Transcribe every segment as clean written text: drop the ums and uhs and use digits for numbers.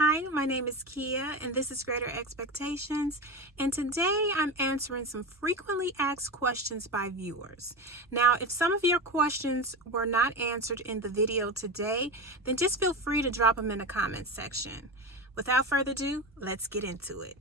Hi, my name is Kia, and this is Greater Expectations, and today I'm answering some frequently asked questions by viewers. Now, if some of your questions were not answered in the video today, then just feel free to drop them in the comments section. Without further ado, let's get into it.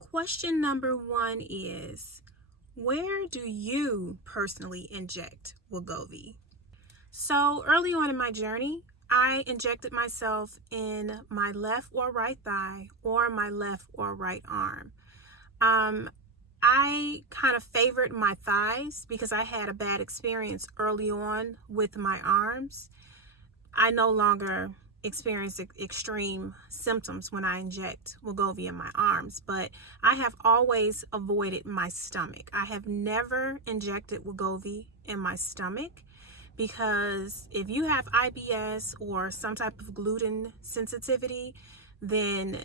Question number 1 is, where do you personally inject Wegovy? So early on in my journey, I injected myself in my left or right thigh or my left or right arm. I kind of favored my thighs because I had a bad experience early on with my arms. I no longer experience extreme symptoms when I inject Wegovy in my arms, but I have always avoided my stomach. I have never injected Wegovy in my stomach because if you have IBS or some type of gluten sensitivity, then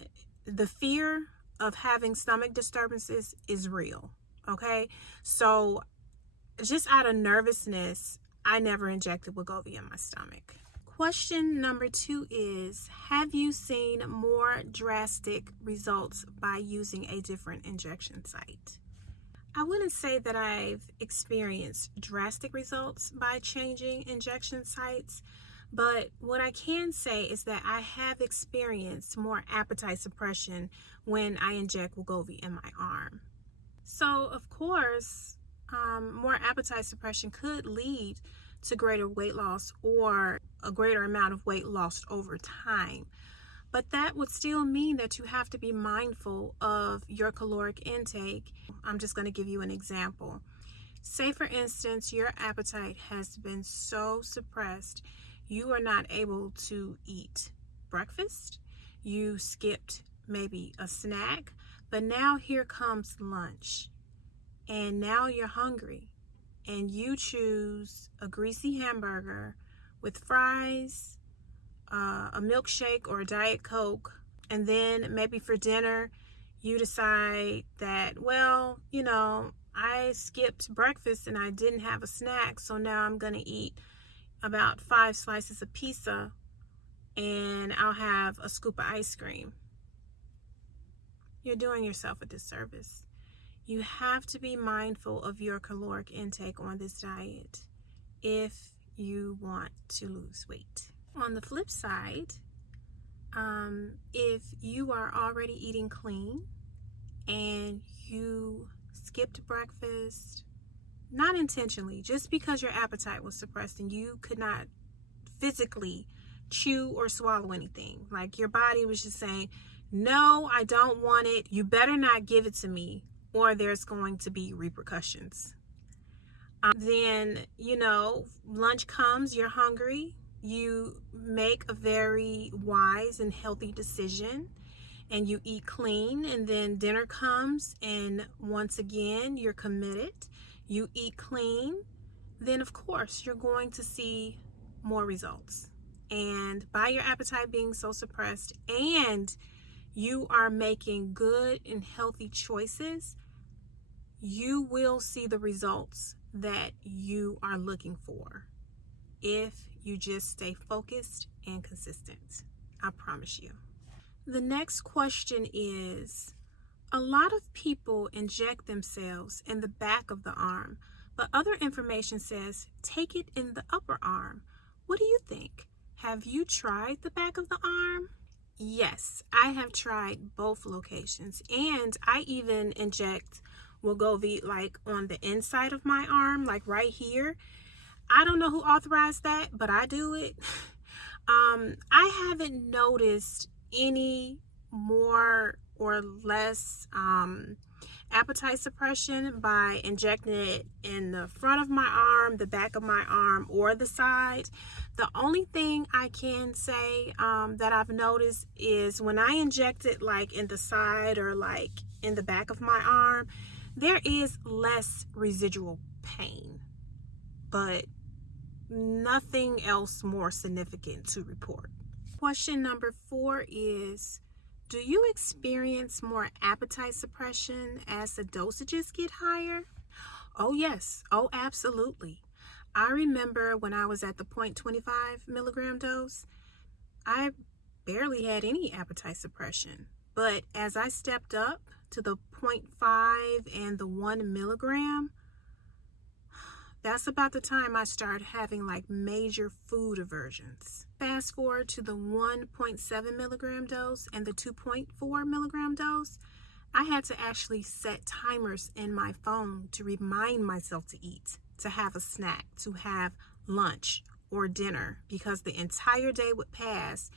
the fear of having stomach disturbances is real. Okay, so just out of nervousness, I never injected Wegovy in my stomach. Question number 2 is, have you seen more drastic results by using a different injection site? I wouldn't say that I've experienced drastic results by changing injection sites, but what I can say is that I have experienced more appetite suppression when I inject Wegovy in my arm. So, of course, more appetite suppression could lead to greater weight loss or a greater amount of weight lost over time. But that would still mean that you have to be mindful of your caloric intake. I'm just going to give you an example. Say, for instance, your appetite has been so suppressed, you are not able to eat breakfast. You skipped maybe a snack, but now here comes lunch. And now you're hungry. And you choose a greasy hamburger with fries, a milkshake or a Diet Coke, and then maybe for dinner you decide that, well, I skipped breakfast and I didn't have a snack, so now I'm going to eat about 5 slices of pizza and I'll have a scoop of ice cream. You're doing yourself a disservice. You have to be mindful of your caloric intake on this diet if you want to lose weight. On the flip side, if you are already eating clean and you skipped breakfast, not intentionally, just because your appetite was suppressed and you could not physically chew or swallow anything, like your body was just saying, no, I don't want it, you better not give it to me, or there's going to be repercussions. Then, lunch comes, you're hungry, you make a very wise and healthy decision and you eat clean, and then dinner comes and once again you're committed, you eat clean, then of course you're going to see more results. And by your appetite being so suppressed and you are making good and healthy choices, you will see the results that you are looking for if you just stay focused and consistent. I promise you. The next question is, a lot of people inject themselves in the back of the arm, but other information says take it in the upper arm. What do you think? Have you tried the back of the arm? Yes, I have tried both locations, and I even inject Wegovy like on the inside of my arm, like right here. I don't know who authorized that, but I do it. I haven't noticed any more or less appetite suppression by injecting it in the front of my arm, the back of my arm, or the side. The only thing I can say that I've noticed is when I inject it like in the side or like in the back of my arm, there is less residual pain, but nothing else more significant to report. Question number 4 is, do you experience more appetite suppression as the dosages get higher? Oh yes, oh absolutely. I remember when I was at the 0.25 milligram dose, I barely had any appetite suppression. But as I stepped up to the 0.5 and the 1 milligram, that's about the time I started having like major food aversions. Fast forward to the 1.7 milligram dose and the 2.4 milligram dose, I had to actually set timers in my phone to remind myself to eat, to have a snack, to have lunch or dinner, because the entire day would pass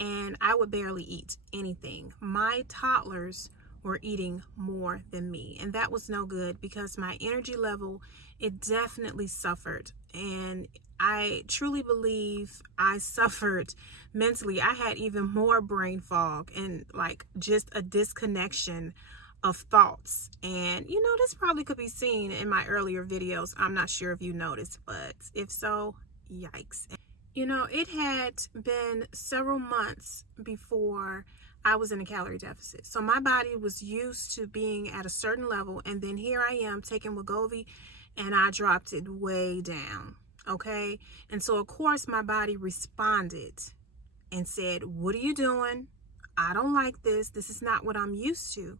and I would barely eat anything. My toddlers were eating more than me, and that was no good because my energy level, it definitely suffered. And I truly believe I suffered mentally. I had even more brain fog and like just a disconnection of thoughts. And you know, this probably could be seen in my earlier videos. I'm not sure if you noticed, but if so, yikes. You know, it had been several months before I was in a calorie deficit. So my body was used to being at a certain level, and then here I am taking Wegovy and I dropped it way down. Okay? And so of course my body responded and said, "What are you doing? I don't like this. This is not what I'm used to."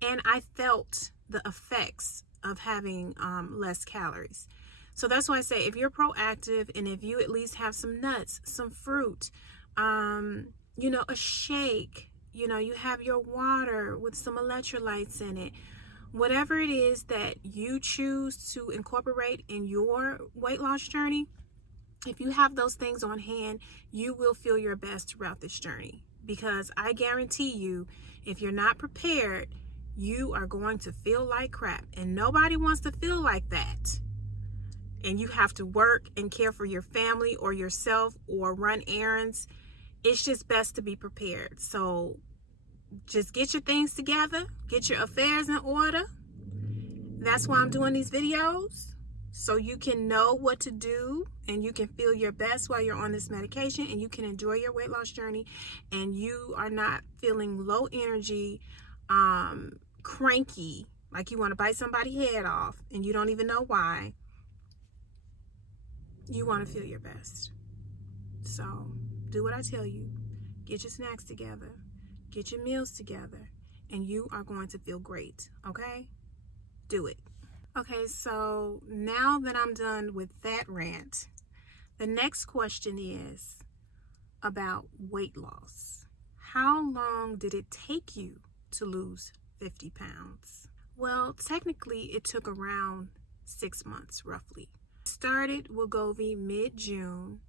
And I felt the effects of having less calories. So that's why I say, if you're proactive and if you at least have some nuts, some fruit, you know, a shake, you know, you have your water with some electrolytes in it, whatever it is that you choose to incorporate in your weight loss journey, if you have those things on hand, you will feel your best throughout this journey. Because I guarantee you, if you're not prepared, you are going to feel like crap. And nobody wants to feel like that. And you have to work and care for your family or yourself or run errands. It's just best to be prepared. So just get your things together, get your affairs in order. That's why I'm doing these videos, so you can know what to do and you can feel your best while you're on this medication, and you can enjoy your weight loss journey, and you are not feeling low energy, cranky, like you want to bite somebody's head off and you don't even know why. You want to feel your best. So do what I tell you. Get your snacks together. Get your meals together. And you are going to feel great. Okay? Do it. Okay, so now that I'm done with that rant, the next question is about weight loss. How long did it take you to lose 50 pounds? Well, technically it took around 6 months roughly. Started Wegovy mid-June,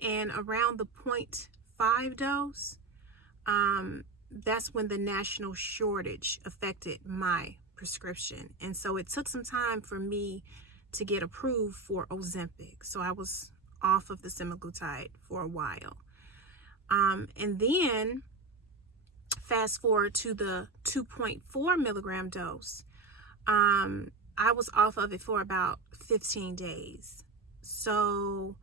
and around the 0.5 dose, that's when the national shortage affected my prescription. And so it took some time for me to get approved for Ozempic. So I was off of the Semaglutide for a while. And then fast forward to the 2.4 milligram dose. I was off of it for about 15 days. So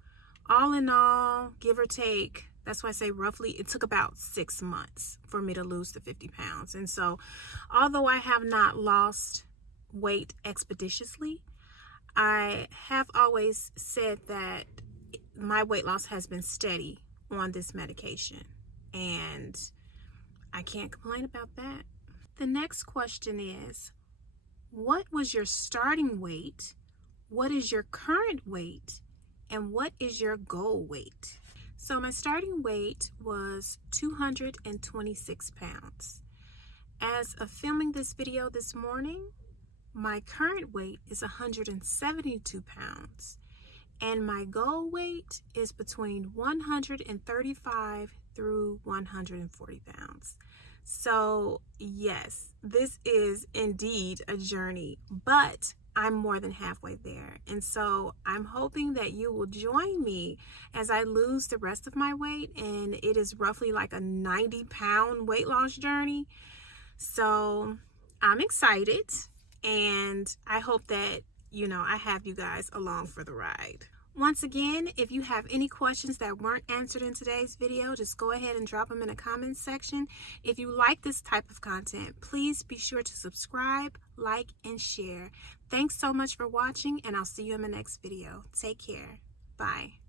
all in all, give or take, that's why I say roughly, it took about 6 months for me to lose the 50 pounds. And so although I have not lost weight expeditiously, I have always said that my weight loss has been steady on this medication. And I can't complain about that. The next question is, what was your starting weight? What is your current weight? And what is your goal weight? So my starting weight was 226 pounds. As of filming this video this morning, my current weight is 172 pounds. And my goal weight is between 135 through 140 pounds. So yes, this is indeed a journey, but I'm more than halfway there. And so I'm hoping that you will join me as I lose the rest of my weight. And it is roughly like a 90-pound weight loss journey. So I'm excited, and I hope that, you know, I have you guys along for the ride. Once again, if you have any questions that weren't answered in today's video, just go ahead and drop them in the comments section. If you like this type of content, please be sure to subscribe, like, and share. Thanks so much for watching, and I'll see you in my next video. Take care. Bye.